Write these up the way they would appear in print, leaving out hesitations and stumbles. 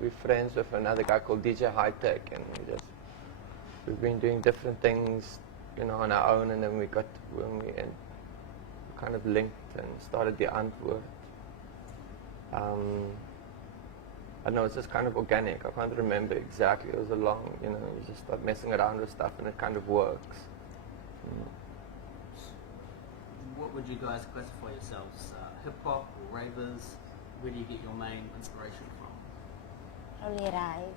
we're friends with another guy called DJ High Tech, and we've been doing different things, on our own, and then when we kind of linked and started the Antwoord. I know it's just kind of organic. I can't remember exactly. It was a long, you just start messing around with stuff and it kind of works. What would you guys classify yourselves? Hip hop or ravers? Where do you get your main inspiration from? Probably rave.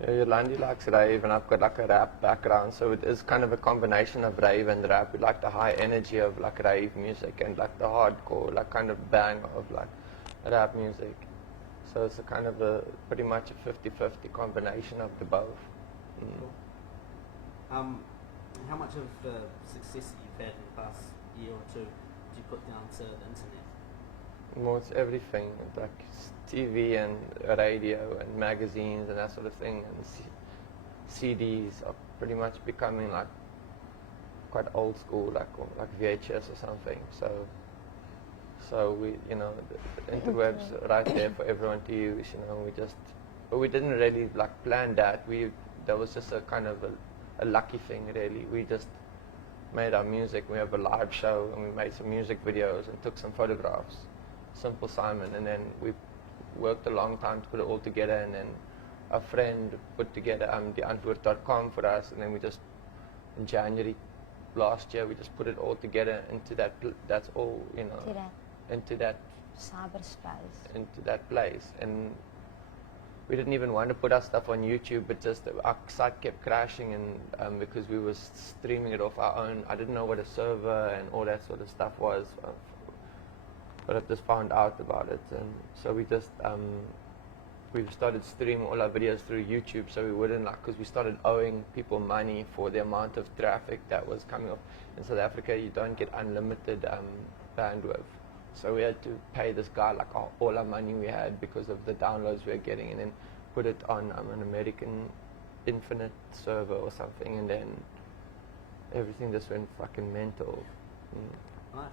Yeah, Yolandi likes rave, and I've got like a rap background, so it is kind of a combination of rave and rap. We like the high energy of like rave music and like the hardcore, like kind of bang of like rap music. So it's a kind of pretty much a 50-50 combination of the both. Cool. How much of success that you've had in the past year or two do you put down to the internet? Well, it's everything, like TV and radio and magazines and that sort of thing, and CDs are pretty much becoming like quite old school, like VHS or something. So we, the interwebs are right there for everyone to use. But we didn't really like plan that. That was just a kind of a lucky thing, really. We just made our music. We have a live show, and we made some music videos and took some photographs. Simple Simon, and then we worked a long time to put it all together, and then a friend put together the Antwoord.com for us, and then we just in January last year we just put it all together into that that's all into that cyberspace, into that place. And we didn't even want to put our stuff on YouTube, but just our site kept crashing, and because we were streaming it off our own. I didn't know what a server and all that sort of stuff was, but I just found out about it, and so we just we've started streaming all our videos through YouTube, so we wouldn't because we started owing people money for the amount of traffic that was coming off. In South Africa, you don't get unlimited bandwidth, so we had to pay this guy all our money we had because of the downloads we were getting, and then put it on an American infinite server or something, and then everything just went fucking mental. Nice.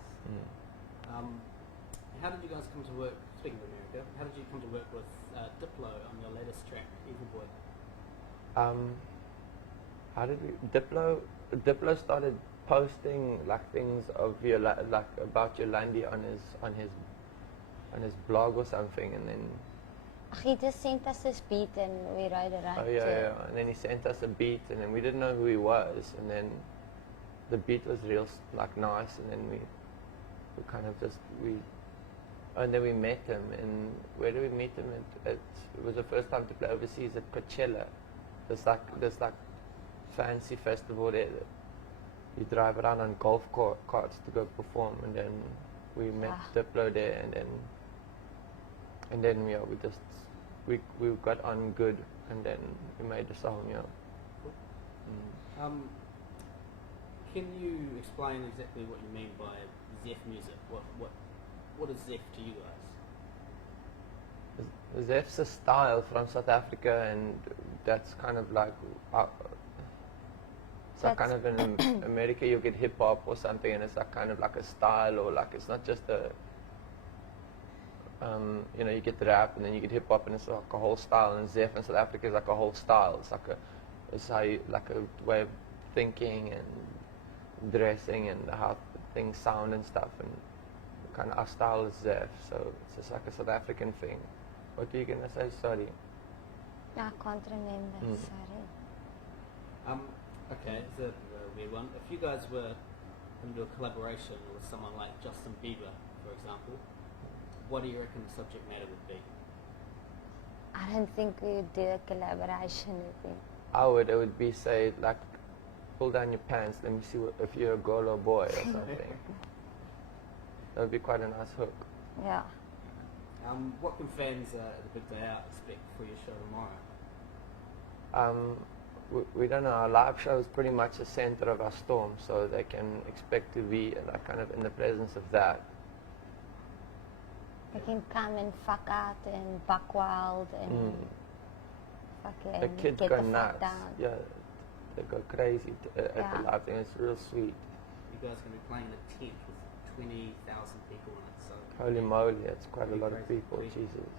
How did you guys come to work, speaking of America, how did you come to work with Diplo on your latest track, Evil Boy? How did we, Diplo started posting things of about Yolandi on his blog or something, and then he just sent us this beat and we wrote it out. Oh yeah, and then he sent us a beat, and then we didn't know who he was, and then the beat was real nice, and then we kind of just and then we met him, and where did we meet him? It was the first time to play overseas at Coachella. There's fancy festival there that you drive around on golf carts to go perform, and then we met Diplo there, and then we got on good, and then we made the song. Can you explain exactly what you mean by Zef music? What is Zef to you guys? Zef's a style from South Africa, and that's kind of like so kind of in America you get hip hop or something, and it's kind of like a style, or it's not just a you get rap, and then you get hip hop, and it's like a whole style. And Zef in South Africa is like a whole style. It's how you, like a way of thinking and dressing and how things sound and stuff, and kind of our style is Zef, so it's just like a South African thing. What were you gonna say? Sorry. No, I can't remember. Sorry. Okay, it's a weird one. If you guys were going to do a collaboration with someone like Justin Bieber, for example, what do you reckon the subject matter would be? I don't think we would do a collaboration with him. It would be, say, pull down your pants, let me see if you're a girl or boy or something. That would be quite a nice hook. Yeah. What can fans at the Big Day Out expect for your show tomorrow? We don't know. Our live show is pretty much the center of our storm, so they can expect to be kind of in the presence of that. They can come and fuck out and buck wild and fucking the kids get go the nuts. fuck down. Yeah, they go crazy at the live thing. It's real sweet. You guys are going to be playing in a tent with 20,000 people in it, so... Holy moly, it's quite a lot of people, Jesus.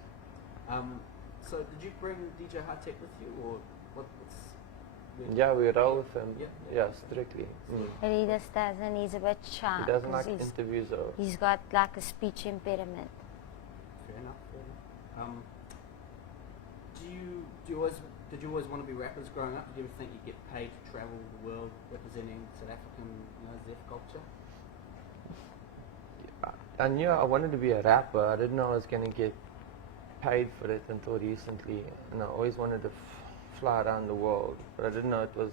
So did you bring DJ High Tech with you, or what's? Yeah, we roll with him. Yeah. Yeah, strictly. But he just doesn't, he's a bit shy. He doesn't 'cause like interviews though. he's got like a speech impediment. Fair enough. Fair enough. Did you always want to be rappers growing up? Did you ever think you'd get paid to travel the world representing South African, Zef culture? I knew I wanted to be a rapper. I didn't know I was going to get paid for it until recently. And I always wanted to fly around the world, but I didn't know it was,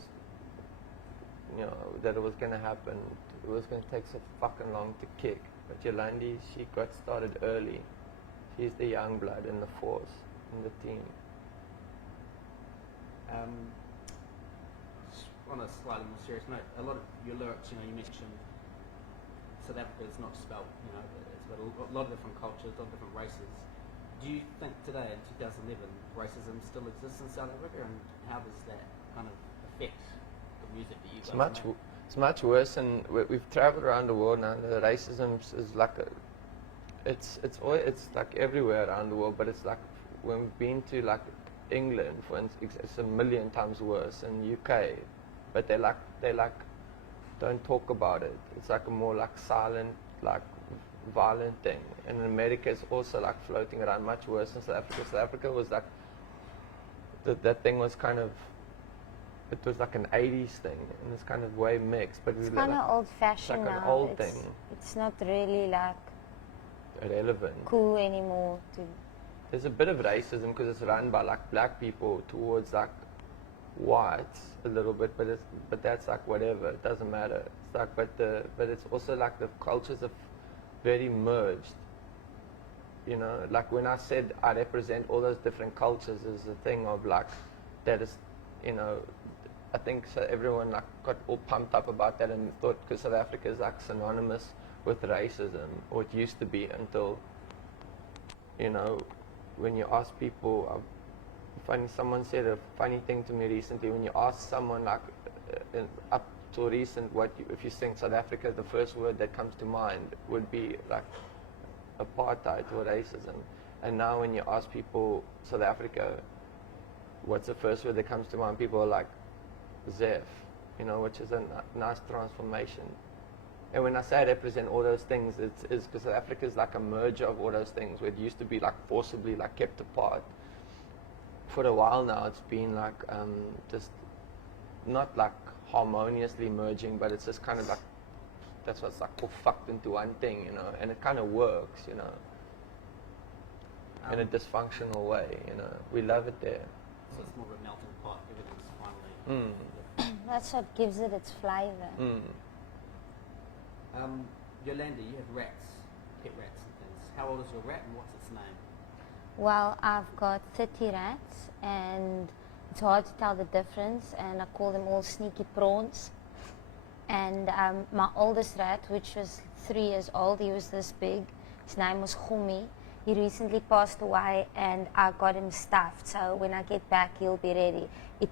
that it was going to happen. It was going to take so fucking long to kick. But Yolandi, she got started early. She's the young blood in the force, in the team. On a slightly more serious note, a lot of your lyrics, you mentioned South Africa is not just about, it's about a lot of different cultures, a lot of different races. Do you think today, in 2011, racism still exists in South Africa, and how does that kind of affect the music that you guys make? It's much worse, and we've traveled around the world now. The racism is like it's like everywhere around the world, but it's like when we've been to like England, for instance, it's a million times worse. In UK, but they don't talk about it. It's like a more like silent, like violent thing. And in America, it's also like floating around, much worse than South Africa. South Africa was like that thing was kind of, it was like an 80s thing, and it's kind of way mixed. But It's kind of old-fashioned like now. an old thing. It's not really like Irrelevant. cool anymore. There's a bit of racism because it's run by like black people towards like whites a little bit, but that's like whatever. It doesn't matter. It's like, but it's also like the cultures are very merged. Like when I said I represent all those different cultures, is a thing of like that is, I think so everyone like got all pumped up about that and thought because South Africa is like synonymous with racism, or it used to be until, when you ask people, someone said a funny thing to me recently. When you ask someone like up to recent, if you think South Africa, the first word that comes to mind would be like apartheid or racism. And now when you ask people South Africa, what's the first word that comes to mind? People are like Zef, which is a nice transformation. And when I say I represent all those things, it's because South Africa is like a merger of all those things, where it used to be like forcibly like kept apart. For a while now, it's been like just not like harmoniously merging, but it's just kind of like, that's what's like all fucked into one thing, and it kind of works, in a dysfunctional way, we love it there. So it's more of a melting pot. Everything's finally. That's what gives it its flavor. Yolandi, you have rats, pet rats and things. How old is your rat, and what's its name? Well, I've got 30 rats, and it's hard to tell the difference, and I call them all sneaky prawns. And my oldest rat, which was 3 years old, he was this big. His name was Gumi. He recently passed away, and I got him stuffed. So when I get back, he'll be ready. It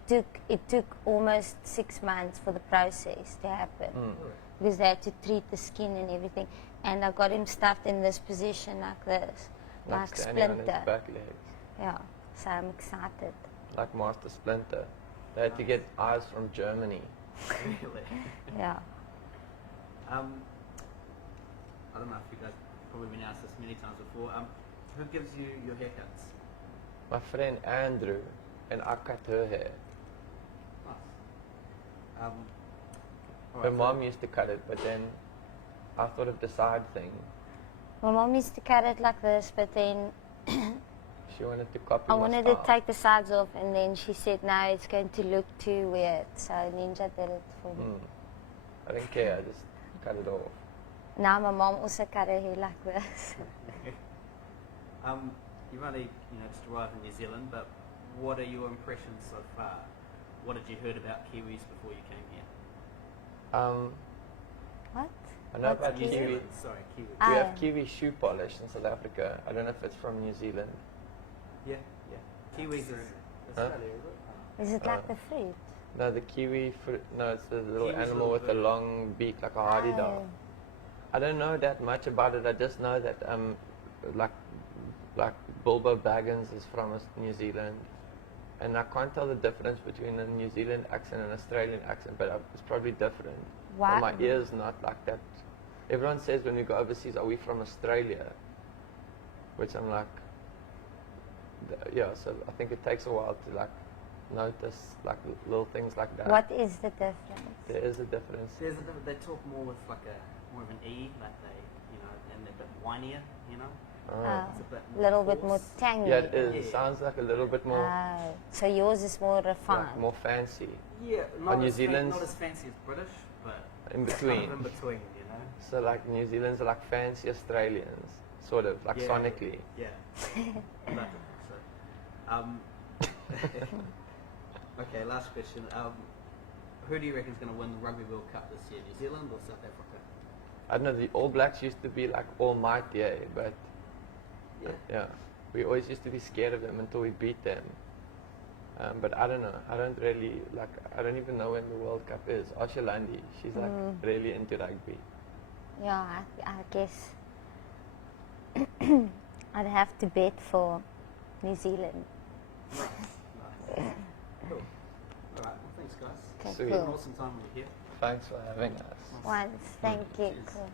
took almost 6 months for the process to happen, because they had to treat the skin and everything. And I got him stuffed in this position like this, like standing on his Splinter. back legs. Yeah, so I'm excited. Like Master Splinter. They had to get eyes from Germany. Really? Yeah. I don't know if you guys probably been asked this many times before. Who gives you your haircuts? My friend Andrew, and I cut her hair. Nice. Her mom used to cut it, but then I thought of the side thing. My mom used to cut it like this, but then She wanted to copy I my wanted style. to take the sides off, and then she said, no, it's going to look too weird. So Ninja did it for me. I didn't care, I just cut it off. Now my mom also cut her hair like this. You've only just arrived in New Zealand, but what are your impressions so far? What had you heard about Kiwis before you came here? What? I know What's about New Kiwi? Kiwi. Zealand, sorry, Kiwi. We Ah. have Kiwi shoe polish in South Africa. I don't know if it's from New Zealand. Yeah. Kiwis is Australia, is it? Is it like the fruit? No, the kiwi fruit. No, it's a little Kiwi's animal little with a bird. long beak, like a hardy dog. I don't know that much about it. I just know that like Bilbo Baggins is from New Zealand, and I can't tell the difference between a New Zealand accent and an Australian accent, but it's probably different. Why? But my ear's not like that. Everyone says when we go overseas, are we from Australia? Which I'm like, yeah, so I think it takes a while to like notice like little things like that. What is the difference? There is a difference. They talk more with like more of an E, like they, you know, and they're a bit whinier, you know. Oh. It's a bit Little bit more coarse. tangy. Yeah, it is. Yeah. It sounds like a little bit more, So yours is more refined. like more fancy. Yeah, not New as Zealand's- not as fancy as British, but In it's between. kind of in between, you know. So like New Zealand's are like fancy Australians, sort of like Yeah, sonically. Yeah. But, so, okay, last question. Who do you reckon is going to win the Rugby World Cup this year? New Zealand or South Africa? I don't know. The All Blacks used to be like almighty, but Yeah. yeah, we always used to be scared of them until we beat them. But I don't know. I don't really like. I don't even know when the World Cup is. Ask Yolandi. She's like really into rugby. Yeah, I guess I'd have to bet for New Zealand. Nice. Cool. All right. Well, thanks, guys. Okay, Sweet. It was an cool. awesome time with you here. Thanks for having us. Once, thank you. Cheers. Cool.